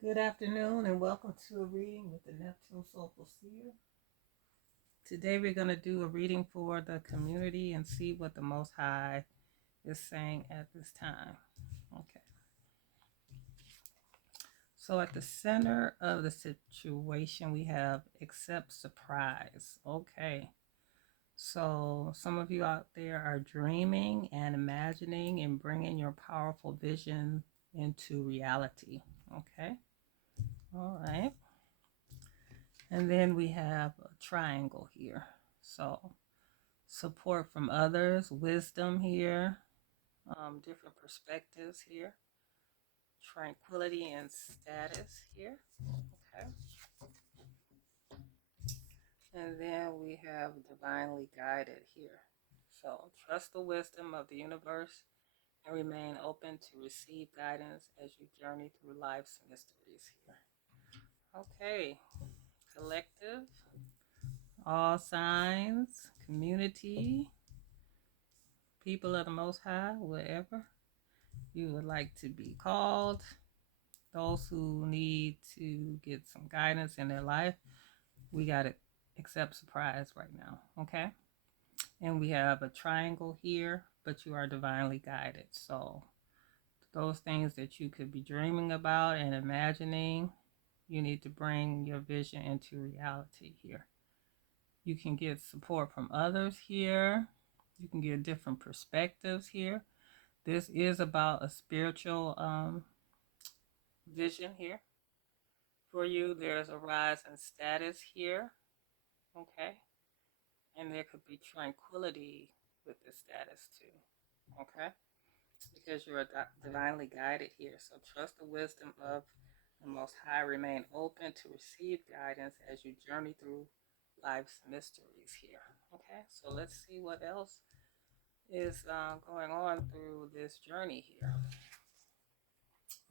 Good afternoon and welcome to a reading with the Neptune Soulful Seer. Today we're going to do a reading for the community and see what the Most High is saying at this time. Okay. So at the center of the situation we have accept surprise. Okay. So some of you out there are dreaming and imagining and bringing your powerful vision into reality. Okay. All right. And then we have a triangle here. So support from others, wisdom here, different perspectives here, tranquility and status here. Okay. And then we have divinely guided here. So trust the wisdom of the universe and remain open to receive guidance as you journey through life's mysteries here. Okay. Collective, all signs, community, people of the Most High, wherever you would like to be called, those who need to get some guidance in their life, we got to accept surprise right now, okay? And we have a triangle here, but you are divinely guided. So those things that you could be dreaming about and imagining, you need to bring your vision into reality here. You can get support from others here. You can get different perspectives here. This is about a spiritual vision here. For you, there's a rise in status here, okay? And there could be tranquility with the status too, okay? Because you're divinely guided here. So trust the wisdom of the Most High. Remain open to receive guidance as you journey through life's mysteries here, okay? So let's see what else is going on through this journey here.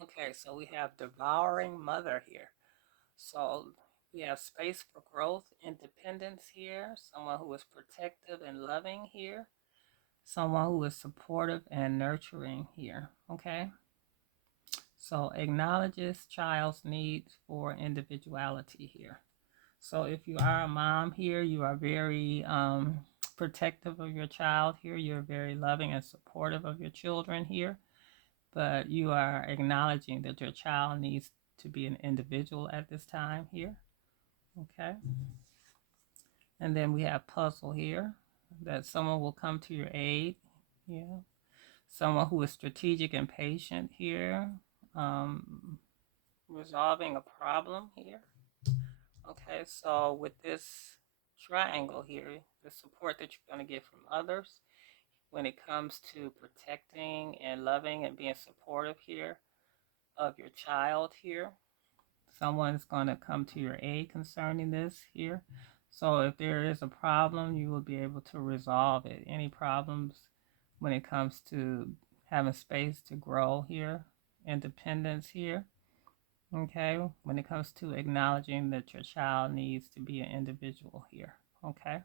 Okay, so we have devouring mother here. So we have space for growth, independence here, someone who is protective and loving here, someone who is supportive and nurturing here, okay? So acknowledges child's needs for individuality here. So if you are a mom here, you are very protective of your child here. You're very loving and supportive of your children here, but you are acknowledging that your child needs to be an individual at this time here. Okay. And then we have puzzle here, that someone will come to your aid. Yeah. Someone who is strategic and patient here. Resolving a problem here. Okay, so with this triangle here, the support that you're going to get from others when it comes to protecting and loving and being supportive here of your child here. Someone's going to come to your aid concerning this here. So if there is a problem, you will be able to resolve it. Any problems when it comes to having space to grow here, independence here. Okay, when it comes to acknowledging that your child needs to be an individual here. Okay.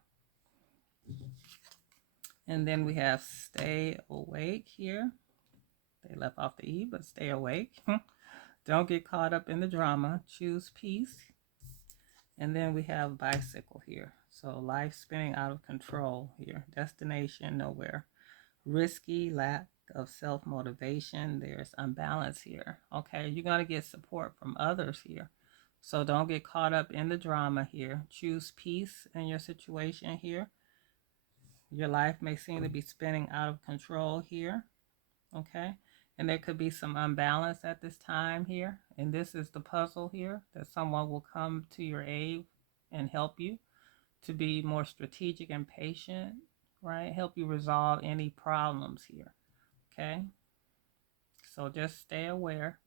And then we have stay awake here. They left off the E, but stay awake. Don't get caught up in the drama. Choose peace. And then we have bicycle here. So life spinning out of control here. Destination nowhere. Risky, lack of self-motivation. There's unbalance here. Okay, you're going to get support from others here. So don't get caught up in the drama here. Choose peace in your situation here. Your life may seem to be spinning out of control here. Okay, and there could be some unbalance at this time here. And this is the puzzle here, that someone will come to your aid and help you to be more strategic and patient, right? Help you resolve any problems here. Okay, so just stay aware.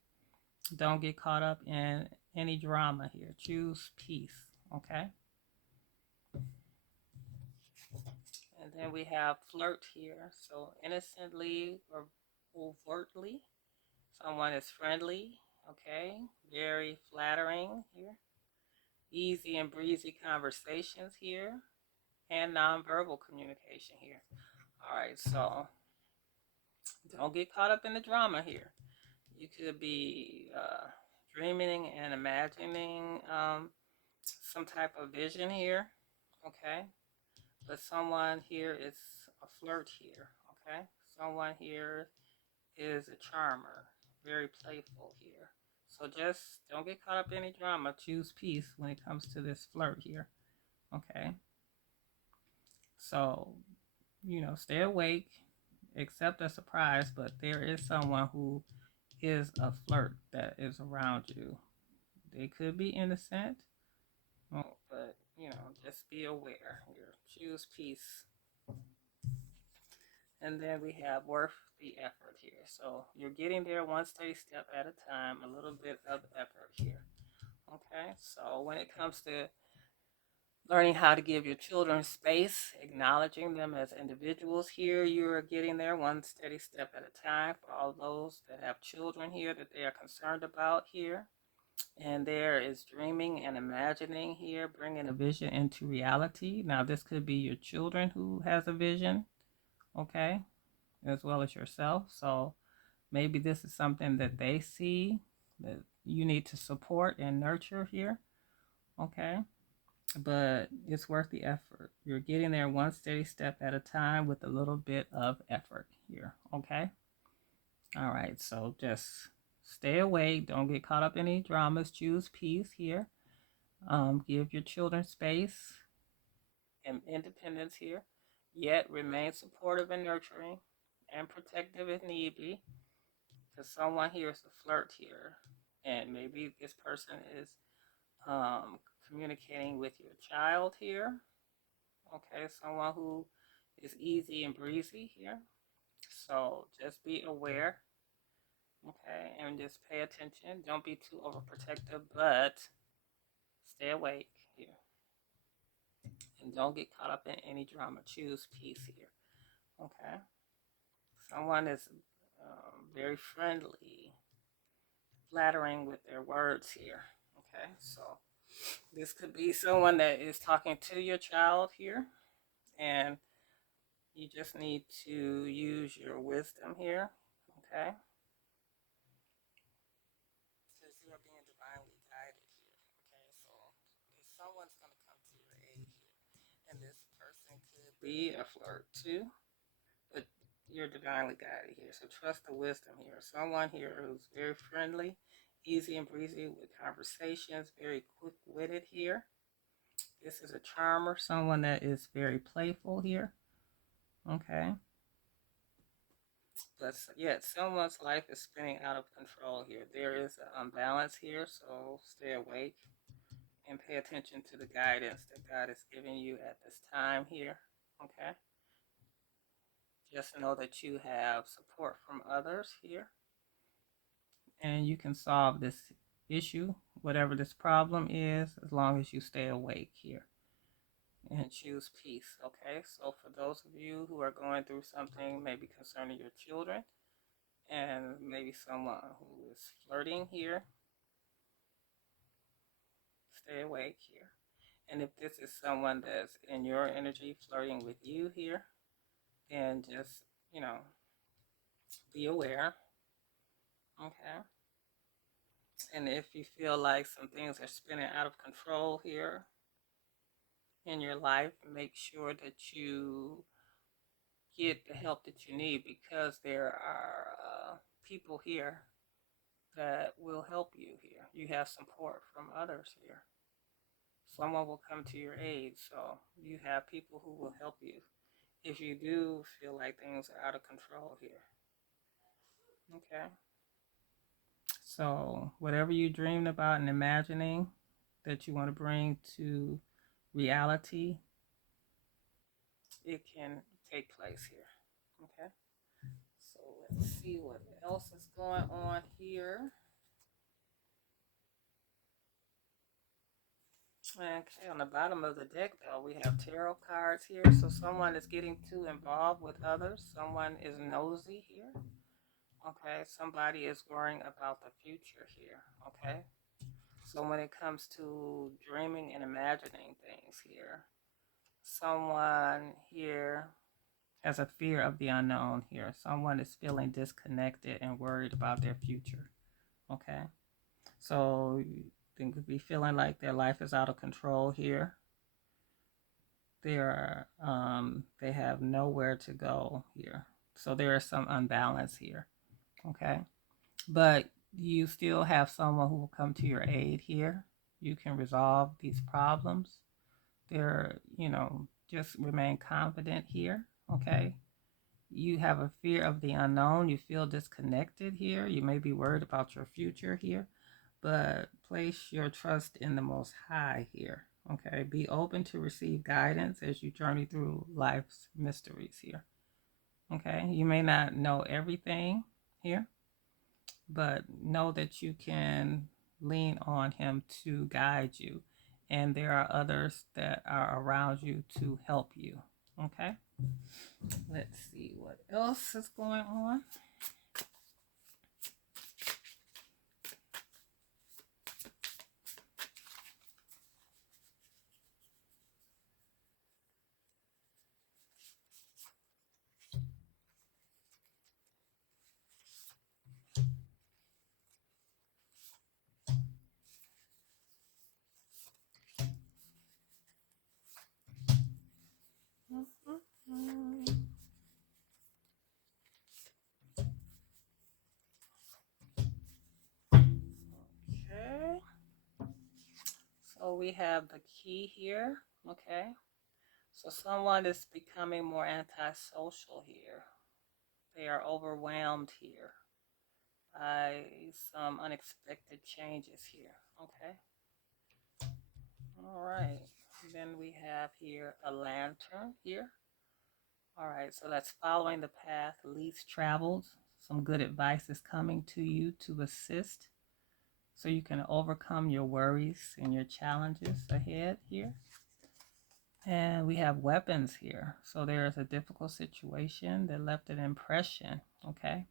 Don't get caught up in any drama here. Choose peace. Okay, and then we have flirt here. So innocently or overtly, someone is friendly. Okay, very flattering here. Easy and breezy conversations here, and nonverbal communication here. All right, so don't get caught up in the drama here. You could be dreaming and imagining some type of vision here, okay? But someone here is a flirt here, okay? Someone here is a charmer, very playful here. So just don't get caught up in any drama. Choose peace when it comes to this flirt here, okay? So, stay awake, accept a surprise, but there is someone who is a flirt that is around you. They could be innocent, but just be aware here. Choose peace. And then we have worth the effort here. So you're getting there one steady step at a time, a little bit of effort here. Okay, so when it comes to learning how to give your children space, acknowledging them as individuals here, you're getting there one steady step at a time. For all those that have children here that they are concerned about here, and there is dreaming and imagining here, bringing a vision into reality. Now, this could be your children who has a vision, okay, as well as yourself. So maybe this is something that they see that you need to support and nurture here, okay? But it's worth the effort. You're getting there one steady step at a time with a little bit of effort here, okay? All right, so just stay awake. Don't get caught up in any dramas. Choose peace here. Give your children space and independence here, yet remain supportive and nurturing and protective if need be. Because someone here is a flirt here, and maybe this person is um, communicating with your child here. Okay, someone who is easy and breezy here. So just be aware, okay, and just pay attention. Don't be too overprotective, but stay awake here. And don't get caught up in any drama. Choose peace here, okay? Someone is very friendly, flattering with their words here, okay? So this could be someone that is talking to your child here, and you just need to use your wisdom here, okay? Because you are being divinely guided here, okay? So someone's going to come to your aid here, and this person could be a flirt too, but you're divinely guided here. So trust the wisdom here. Someone here who's very friendly, easy and breezy with conversations, very quick-witted here. This is a charmer, someone that is very playful here, okay? But yet someone's life is spinning out of control here. There is an unbalance here, so stay awake and pay attention to the guidance that God is giving you at this time here, okay? Just know that you have support from others here, and you can solve this issue, whatever this problem is, as long as you stay awake here and choose peace, okay? So for those of you who are going through something maybe concerning your children, and maybe someone who is flirting here, stay awake here. And if this is someone that's in your energy flirting with you here, then just, be aware, okay? And if you feel like some things are spinning out of control here in your life, make sure that you get the help that you need, because there are people here that will help you here. You have support from others here. Someone will come to your aid. So you have people who will help you if you do feel like things are out of control here. Okay. So whatever you dreamed about and imagining that you want to bring to reality, it can take place here. Okay. So let's see what else is going on here. Okay, on the bottom of the deck, though, we have tarot cards here. So someone is getting too involved with others. Someone is nosy here. Okay, somebody is worrying about the future here. Okay, so when it comes to dreaming and imagining things here, someone here has a fear of the unknown here. Someone is feeling disconnected and worried about their future. Okay, So they could be feeling like their life is out of control here. They have nowhere to go here. So there is some unbalance here. Okay. But you still have someone who will come to your aid here. You can resolve these problems. Just remain confident here. Okay. You have a fear of the unknown. You feel disconnected here. You may be worried about your future here, but place your trust in the Most High here. Okay. Be open to receive guidance as you journey through life's mysteries here. Okay. You may not know everything here, but know that you can lean on Him to guide you. And there are others that are around you to help you. Okay. Let's see what else is going on. Okay. So we have the key here. Okay. So someone is becoming more antisocial here. They are overwhelmed here by some unexpected changes here. Okay. All right. Then we have here a lantern here. All right. So that's following the path least traveled. Some good advice is coming to you to assist so you can overcome your worries and your challenges ahead here. And we have weapons here. So there is a difficult situation that left an impression. Okay.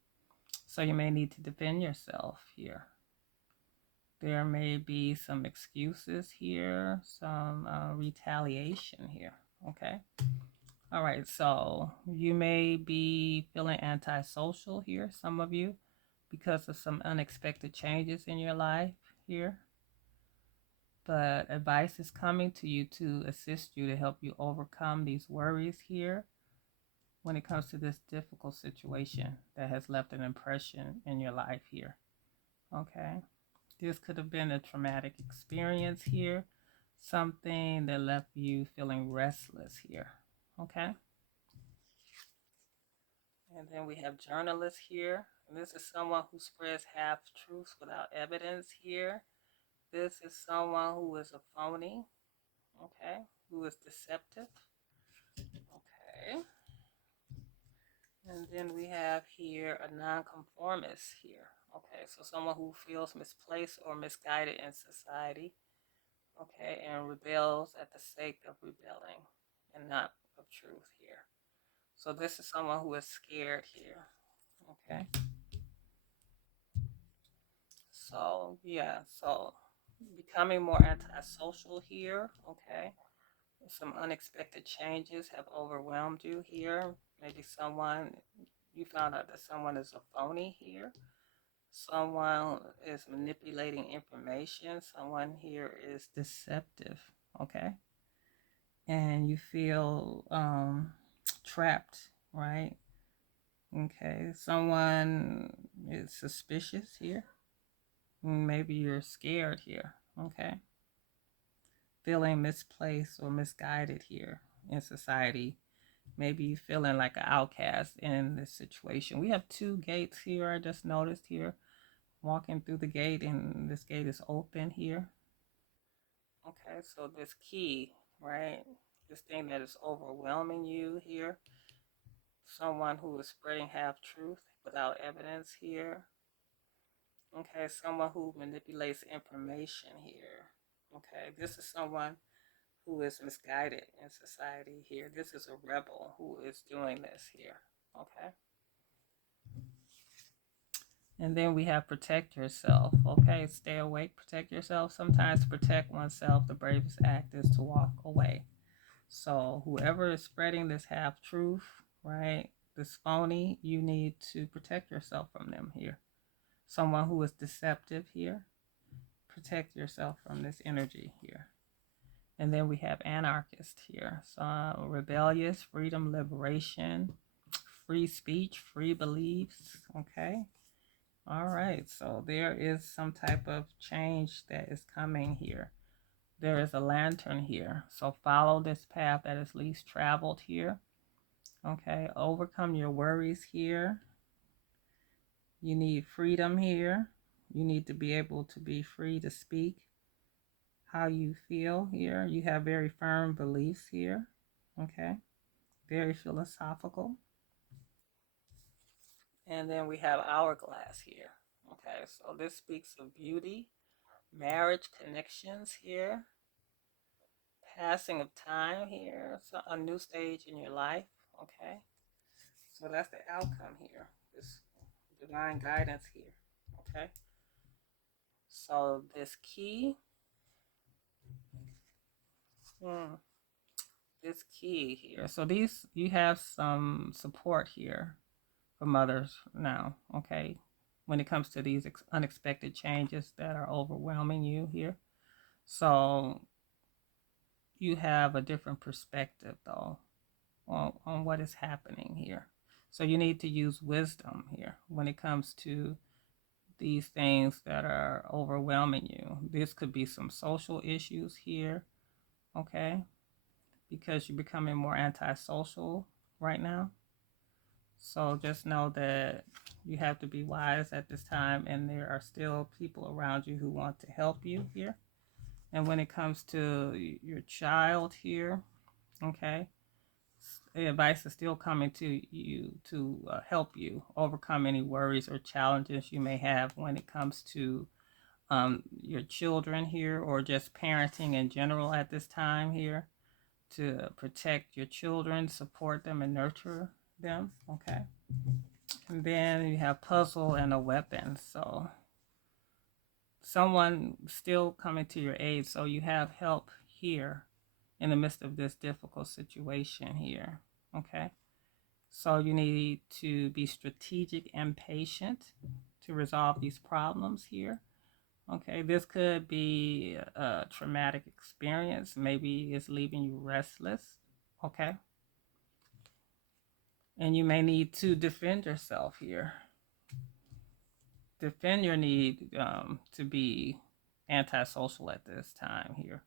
So you may need to defend yourself here. There may be some excuses here, some retaliation here. Okay. All right. So you may be feeling antisocial here, some of you, because of some unexpected changes in your life here. But advice is coming to you to assist you to help you overcome these worries here when it comes to this difficult situation that has left an impression in your life here. Okay. This could have been a traumatic experience here, something that left you feeling restless here. Okay. And then we have journalists here. And this is someone who spreads half truths without evidence here. This is someone who is a phony, okay, who is deceptive. Okay. And then we have here a nonconformist here. Okay, so someone who feels misplaced or misguided in society. Okay, and rebels at the sake of rebelling and not of truth here. So this is someone who is scared here. Okay. So yeah, so becoming more antisocial here. Okay. Some unexpected changes have overwhelmed you here. Maybe you found out that someone is a phony here. Someone is manipulating information. Someone here is deceptive. Okay. And you feel trapped, right? Okay. Someone is suspicious here. Maybe you're scared here. Okay. Feeling misplaced or misguided here in society. Maybe you feeling like an outcast in this situation. We have two gates here. I just noticed here. Walking through the gate, and this gate is open here. Okay, so this key, right? This thing that is overwhelming you here. Someone who is spreading half truth without evidence here. Okay, someone who manipulates information here. Okay, this is someone who is misguided in society here. This is a rebel who is doing this here. Okay. And then we have protect yourself. Okay, stay awake, protect yourself. Sometimes to protect oneself, the bravest act is to walk away. So whoever is spreading this half truth, right, this phony, you need to protect yourself from them here. Someone who is deceptive here. protect yourself from this energy here. And then we have anarchist here. So rebellious, freedom, liberation, free speech, free beliefs. Okay. All right. So there is some type of change that is coming here. There is a lantern here. So follow this path that is least traveled here. Okay. Overcome your worries here. You need freedom here. You need to be able to be free to speak how you feel here. You have very firm beliefs here. Okay. Very philosophical. And then we have hourglass here. Okay. So this speaks of beauty, marriage connections here, passing of time here, so a new stage in your life. Okay. So that's the outcome here. This divine guidance here. Okay. So this key, this key here. So these, you have some support here from others now. Okay. When it comes to these unexpected changes that are overwhelming you here. So you have a different perspective though on what is happening here. So you need to use wisdom here when it comes to these things that are overwhelming you. This could be some social issues here, okay? Because you're becoming more antisocial right now. So just know that you have to be wise at this time, and there are still people around you who want to help you here. And when it comes to your child here, okay, the advice is still coming to you to help you overcome any worries or challenges you may have when it comes to your children here, or just parenting in general at this time here, to protect your children, support them, and nurture them. Okay. And then you have puzzle and a weapon. So someone still coming to your aid. So you have help here in the midst of this difficult situation here. Okay. So you need to be strategic and patient to resolve these problems here. Okay, this could be a traumatic experience. Maybe it's leaving you restless. Okay. And you may need to defend yourself here. Defend your need to be antisocial at this time here,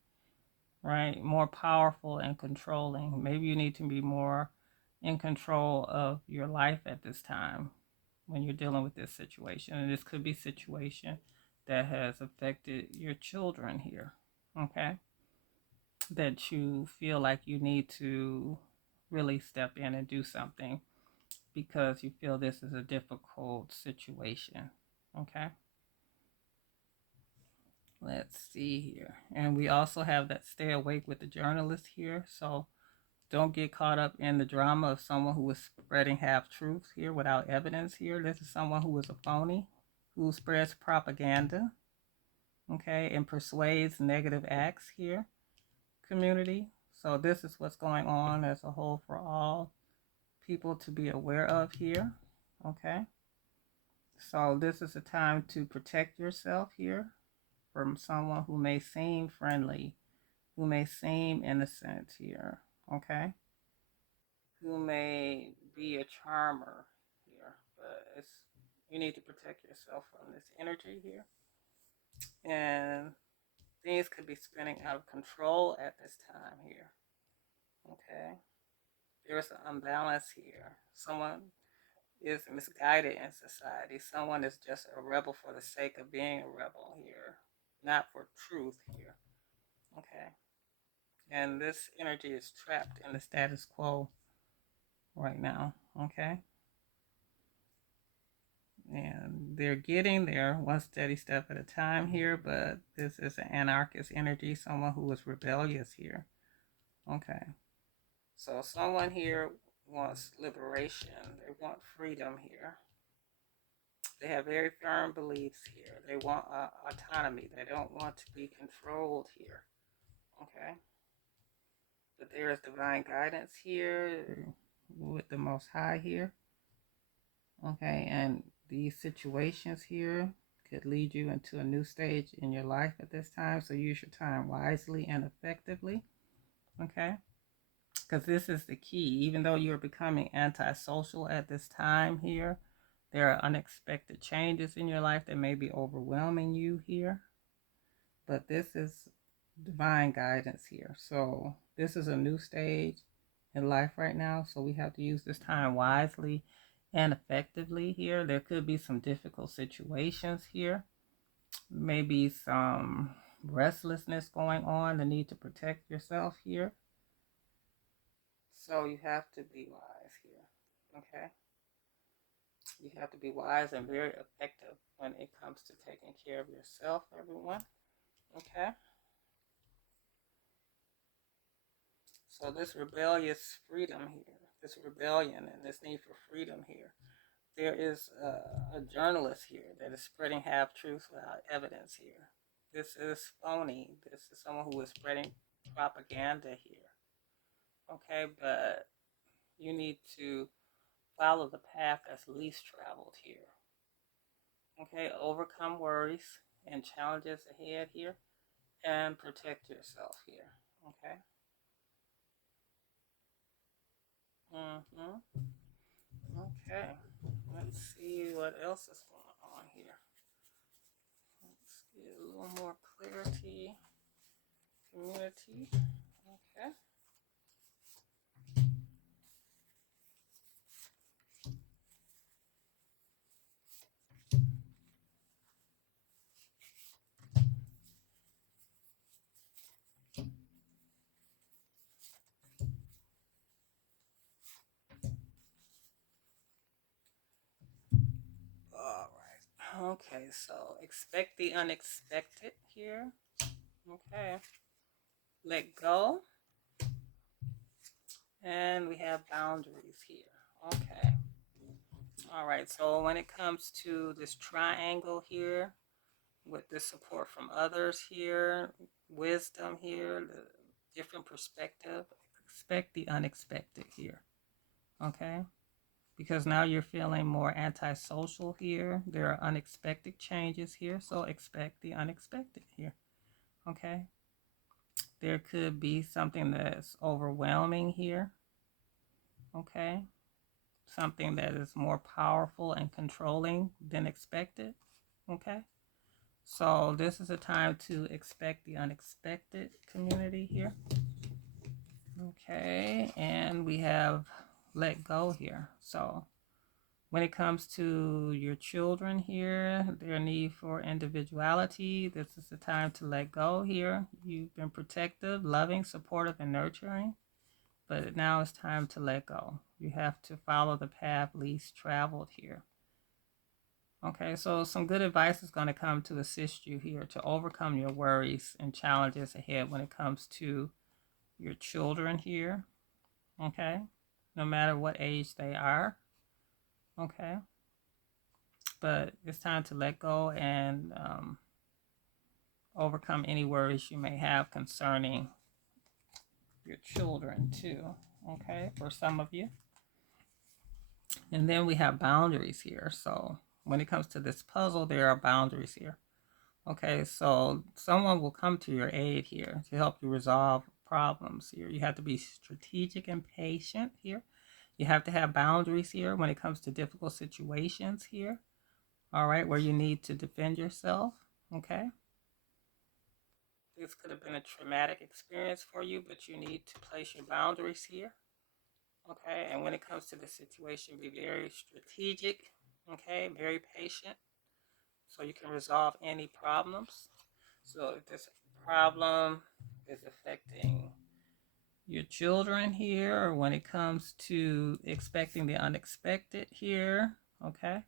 right? More powerful and controlling. Maybe you need to be more in control of your life at this time when you're dealing with this situation. And this could be a situation that has affected your children here, okay? That you feel like you need to really step in and do something because you feel this is a difficult situation, okay? Let's see here. And we also have that stay awake with the journalist here. So don't get caught up in the drama of someone who is spreading half-truths here without evidence here. This is someone who is a phony, who spreads propaganda, okay, and persuades negative acts here, community. So this is what's going on as a whole for all people to be aware of here, okay? So this is a time to protect yourself here from someone who may seem friendly, who may seem innocent here, okay? Who may be a charmer here, but you need to protect yourself from this energy here. And things could be spinning out of control at this time here, okay? There's an unbalance here. Someone is misguided in society. Someone is just a rebel for the sake of being a rebel here, not for truth here, okay? And this energy is trapped in the status quo right now, okay? And they're getting there one steady step at a time here, but this is an anarchist energy, someone who is rebellious here, okay? So someone here wants liberation. They want freedom here. They have very firm beliefs here. They want autonomy. They don't want to be controlled here, okay? But there is divine guidance here with the Most High here, okay? And these situations here could lead you into a new stage in your life at this time. So use your time wisely and effectively. Okay. Because this is the key. Even though you're becoming antisocial at this time here, there are unexpected changes in your life that may be overwhelming you here. But this is divine guidance here. So this is a new stage in life right now. So we have to use this time wisely and effectively here. There could be some difficult situations here. Maybe some restlessness going on, the need to protect yourself here. So you have to be wise here. Okay. You have to be wise and very effective when it comes to taking care of yourself, everyone. Okay. So this rebellious freedom here, this rebellion and this need for freedom here. There is a journalist here that is spreading half-truths without evidence here. This is phony. This is someone who is spreading propaganda here. Okay, but you need to follow the path that's least traveled here. Okay, overcome worries and challenges ahead here and protect yourself here. Okay. Okay. Let's see what else is going on here. Let's get a little more clarity. Community. Okay. All right. Okay, so expect the unexpected here. Okay. Let go. And we have boundaries here. Okay. All right, so when it comes to this triangle here, with the support from others here, wisdom here, the different perspective, expect the unexpected here. Okay? Because now you're feeling more antisocial here. There are unexpected changes here, so expect the unexpected here. Okay? There could be something that's overwhelming here. Okay? Something that is more powerful and controlling than expected. Okay? So this is a time to expect the unexpected, community here. Okay, and we have let go here. So when it comes to your children here, their need for individuality, this is the time to let go here. You've been protective, loving, supportive, and nurturing, but now it's time to let go. You have to follow the path least traveled here. Okay, so some good advice is going to come to assist you here to overcome your worries and challenges ahead when it comes to your children here. Okay, no matter what age they are. Okay, but it's time to let go and overcome any worries you may have concerning your children too. Okay, for some of you. And then we have boundaries here. So when it comes to this puzzle, there are boundaries here. Okay, so someone will come to your aid here to help you resolve problems here. You have to be strategic and patient here. You have to have boundaries here when it comes to difficult situations here. All right, where you need to defend yourself. Okay. This could have been a traumatic experience for you, but you need to place your boundaries here. Okay, and when it comes to the situation, be very strategic. Okay, very patient so you can resolve any problems. So if this problem is affecting your children here, or when it comes to expecting the unexpected here, okay?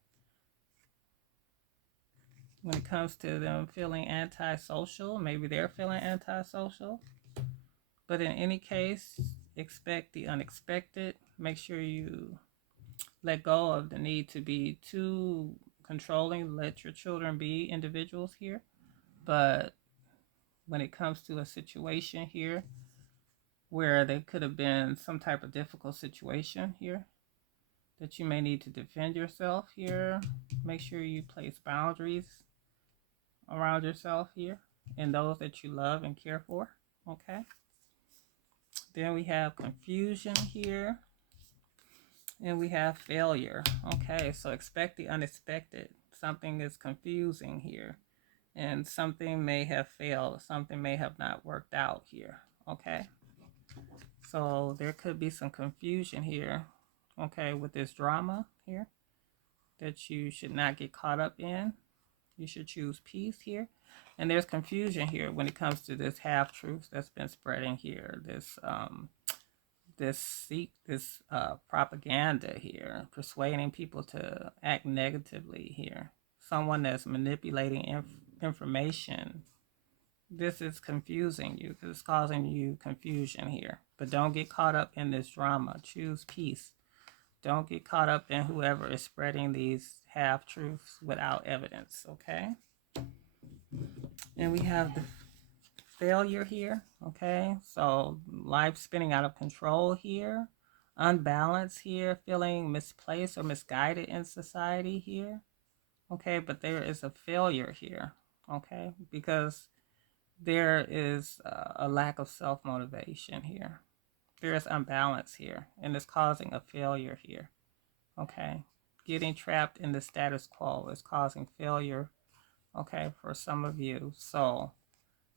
When it comes to them feeling antisocial, maybe they're feeling antisocial. But in any case, expect the unexpected. Make sure you let go of the need to be too controlling. Let your children be individuals here. But when it comes to a situation here where there could have been some type of difficult situation here that you may need to defend yourself here, make sure you place boundaries around yourself here and those that you love and care for. Okay. Then we have confusion here. And we have failure. Okay, so expect the unexpected. Something is confusing here. And something may have failed. Something may have not worked out here. Okay. So there could be some confusion here. Okay, with this drama here that you should not get caught up in. You should choose peace here. And there's confusion here when it comes to this half truth that's been spreading here. This propaganda here, persuading people to act negatively here. Someone that's manipulating information. This is confusing you because it's causing you confusion here. But don't get caught up in this drama. Choose peace. Don't get caught up in whoever is spreading these half-truths without evidence, okay? And we have the failure here, okay? So life spinning out of control here, unbalanced here, feeling misplaced or misguided in society here, okay? But there is a failure here, okay? Because there is a lack of self-motivation here. There is unbalance here, and it's causing a failure here, okay? Getting trapped in the status quo is causing failure, okay, for some of you. So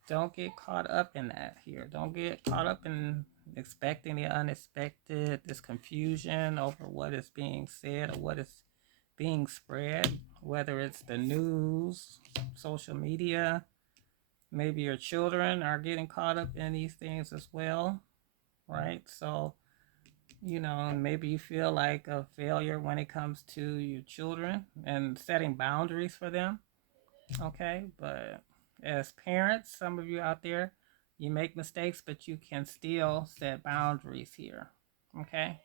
don't get caught up in that here. Don't get caught up in expecting the unexpected, this confusion over what is being said or what is being spread, whether it's the news, social media. Maybe your children are getting caught up in these things as well, right? So, you know, maybe you feel like a failure when it comes to your children and setting boundaries for them, okay? But as parents, some of you out there, you make mistakes, but you can still set boundaries here, okay?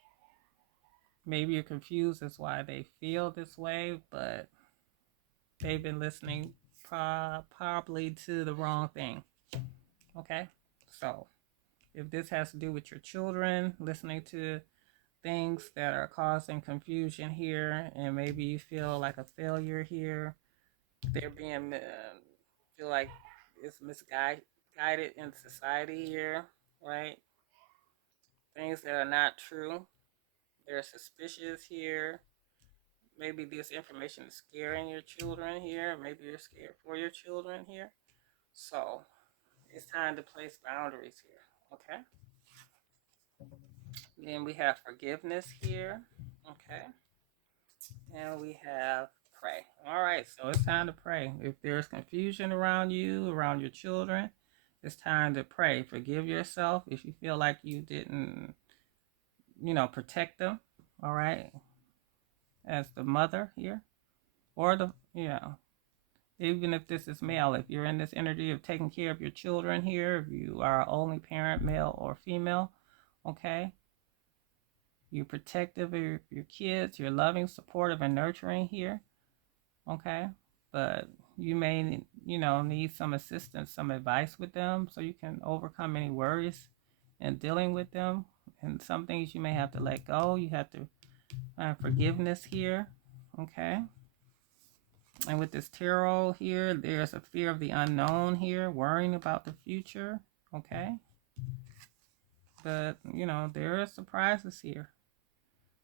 Maybe you're confused as why they feel this way, but they've been listening probably to the wrong thing, okay? So if this has to do with your children, listening to things that are causing confusion here, and maybe you feel like a failure here, they're being feel like it's misguided in society here, right? Things that are not true. They're suspicious here. Maybe this information is scaring your children here. Maybe you're scared for your children here. So it's time to place boundaries here, okay? Then we have forgiveness here, okay? And we have pray. All right, so it's time to pray. If there's confusion around you, around your children, it's time to pray. Forgive yourself if you feel like you didn't, protect them. All right, as the mother here, or even if this is male, if you're in this energy of taking care of your children here, if you are only parent, male or female, okay, you're protective of your kids, you're loving, supportive, and nurturing here, okay, but you may, need some assistance, some advice with them so you can overcome any worries in dealing with them. And some things you may have to let go. You have to find forgiveness here, okay? And with this tarot here, there's a fear of the unknown here, worrying about the future, okay? But, there are surprises here.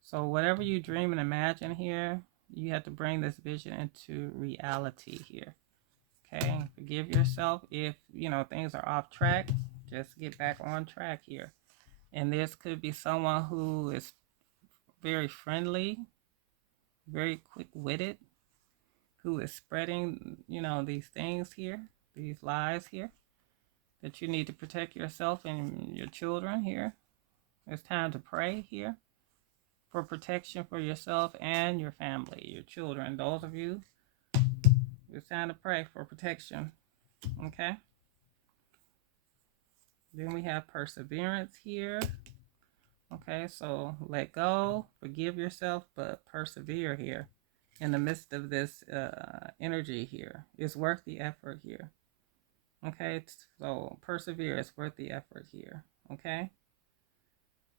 So whatever you dream and imagine here, you have to bring this vision into reality here. Okay, forgive yourself if, things are off track. Just get back on track here. And this could be someone who is very friendly, very quick-witted, who is spreading, these things here, these lies here, that you need to protect yourself and your children here. It's time to pray here for protection for yourself and your family, your children. Those of you, it's time to pray for protection, okay? Then we have perseverance here. Okay, so let go, forgive yourself, but persevere here in the midst of this energy here. It's worth the effort here. Okay, so persevere. It's worth the effort here. Okay.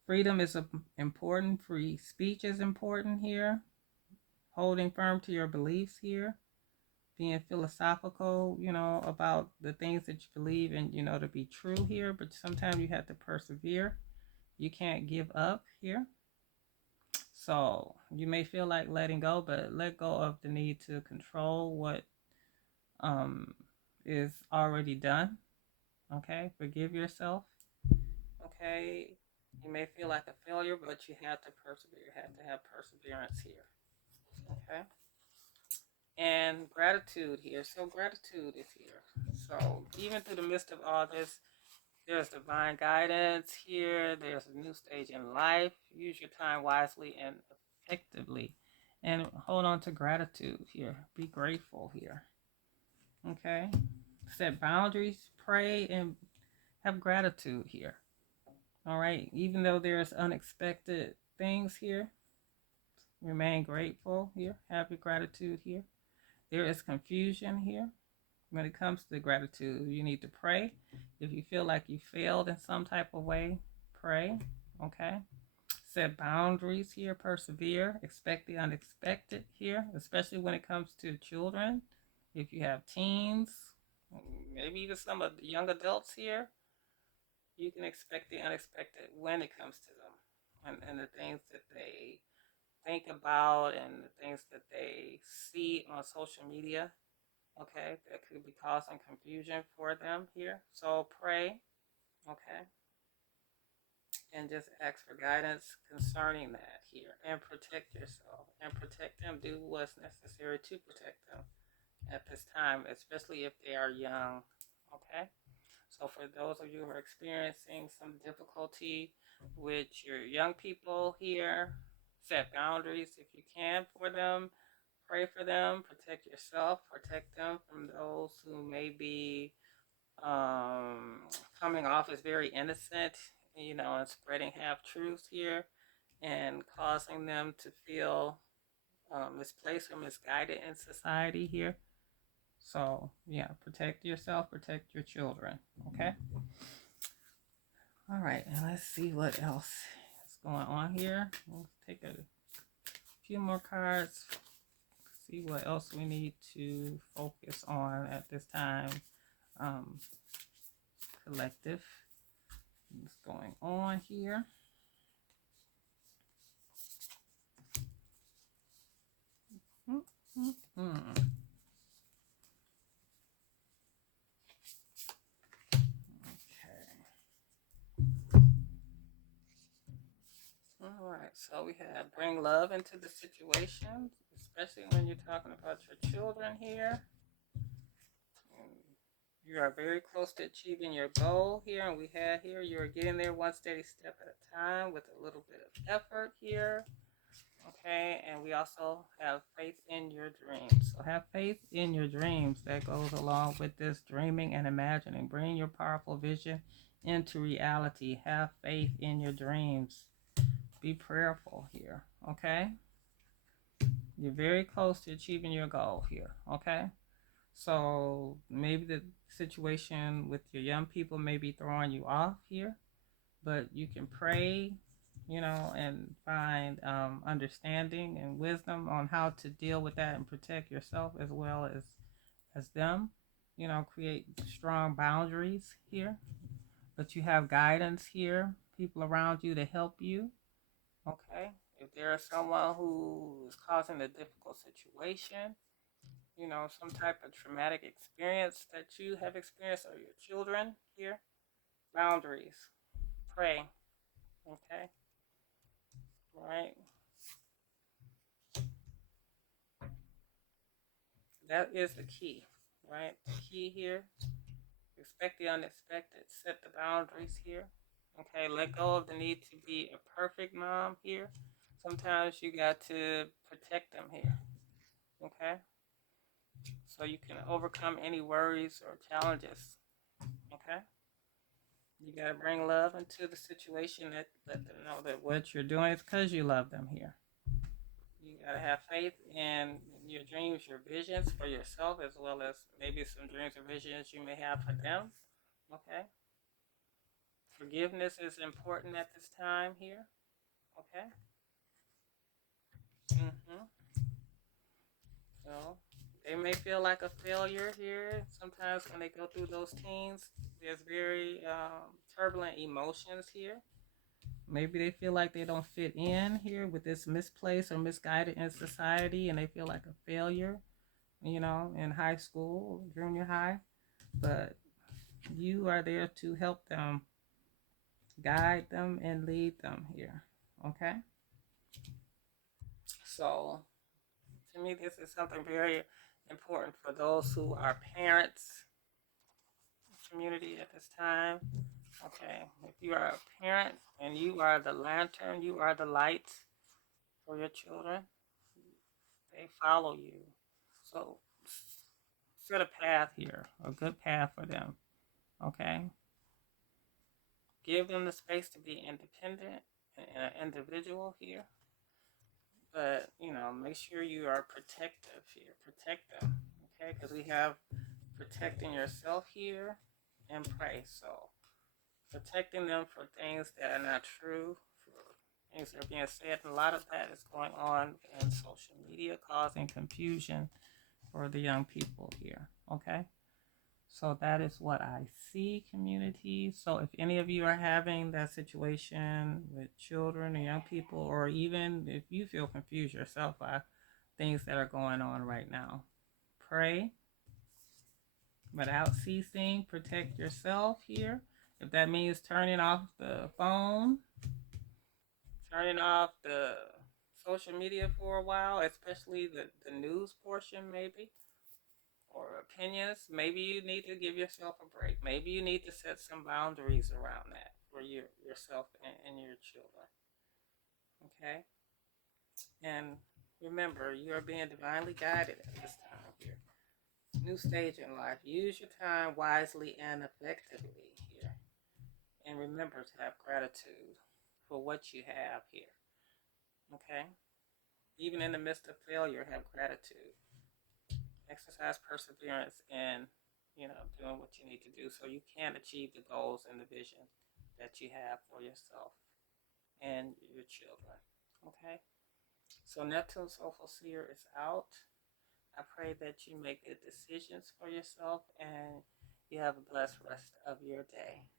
Freedom is important. Free speech is important here. Holding firm to your beliefs here. being philosophical, about the things that you believe in, to be true here, but sometimes you have to persevere. You can't give up here. So you may feel like letting go, but let go of the need to control what um, is already done. Okay, forgive yourself. Okay, you may feel like a failure, but you have to persevere. You have to have perseverance here. Okay, and gratitude here. So gratitude is here. So even through the midst of all this, there's divine guidance here. There's a new stage in life. Use your time wisely and effectively. And hold on to gratitude here. Be grateful here. Okay? Set boundaries, pray, and have gratitude here. All right? Even though there's unexpected things here, remain grateful here. Have your gratitude here. There is confusion here. When it comes to gratitude, you need to pray. If you feel like you failed in some type of way, pray. Okay? Set boundaries here, persevere, expect the unexpected here, especially when it comes to children. If you have teens, maybe even some of the young adults here, you can expect the unexpected when it comes to them and the things that they think about and the things that they see on social media. Okay, that could be causing confusion for them here. So pray, okay, and just ask for guidance concerning that here and protect yourself and protect them. Do what's necessary to protect them at this time, especially if they are young, okay? So for those of you who are experiencing some difficulty with your young people here, set boundaries if you can for them. Pray for them, protect yourself, protect them from those who may be coming off as very innocent, and spreading half truths here and causing them to feel misplaced or misguided in society here. So, yeah, protect yourself, protect your children, okay? All right, and let's see what else is going on here. We'll take a few more cards, see what else we need to focus on at this time. Collective. What's going on here? Okay. All right. So we have bring love into the situation, especially when you're talking about your children here. You are very close to achieving your goal here, and we have here you are getting there one steady step at a time with a little bit of effort here. Okay, and we also have faith in your dreams. So have faith in your dreams. That goes along with this dreaming and imagining. Bring your powerful vision into reality. Have faith in your dreams. Be prayerful here. Okay, you're very close to achieving your goal here. Okay, so maybe the situation with your young people may be throwing you off here, but you can pray, and find understanding and wisdom on how to deal with that and protect yourself as well as them. Create strong boundaries here, but you have guidance here, people around you to help you. Okay, if there is someone who is causing a difficult situation, some type of traumatic experience that you have experienced or your children here, boundaries, pray. Okay, right. That is the key, right? The key here, expect the unexpected, set the boundaries here. Okay, let go of the need to be a perfect mom here. Sometimes you got to protect them here. Okay, so you can overcome any worries or challenges. Okay, you got to bring love into the situation, that let them know that what you're doing is because you love them here. You gotta have faith in your dreams, your visions for yourself, as well as maybe some dreams or visions you may have for them. Okay. Forgiveness is important at this time here. Okay. So They may feel like a failure here. Sometimes when they go through those teens, there's very turbulent emotions here. Maybe they feel like they don't fit in here with this misplaced or misguided in society, and they feel like a failure, in high school, junior high. But you are there to help them, guide them, and lead them here. Okay? So, to me, this is something very important for those who are parents, community at this time. Okay, if you are a parent and you are the lantern, you are the light for your children, they follow you. So set a path here, a good path for them. Okay, give them the space to be independent and an individual here, but make sure you are protective here. Protect them, okay? Because we have protecting yourself here and pray. So protecting them for things that are not true, for things that are being said. And a lot of that is going on in social media, causing confusion for the young people here. Okay. So that is what I see, community. So if any of you are having that situation with children or young people, or even if you feel confused yourself by things that are going on right now, pray without ceasing. Protect yourself here. If that means turning off the phone, turning off the social media for a while, especially the news portion, maybe, or opinions, maybe you need to give yourself a break. Maybe you need to set some boundaries around that for yourself and your children. Okay? And remember, you are being divinely guided at this time here. New stage in life. Use your time wisely and effectively here. And remember to have gratitude for what you have here. Okay? Even in the midst of failure, have gratitude. Exercise perseverance in, doing what you need to do so you can achieve the goals and the vision that you have for yourself and your children. Okay? So Neptune Soulful Seer is out. I pray that you make good decisions for yourself and you have a blessed rest of your day.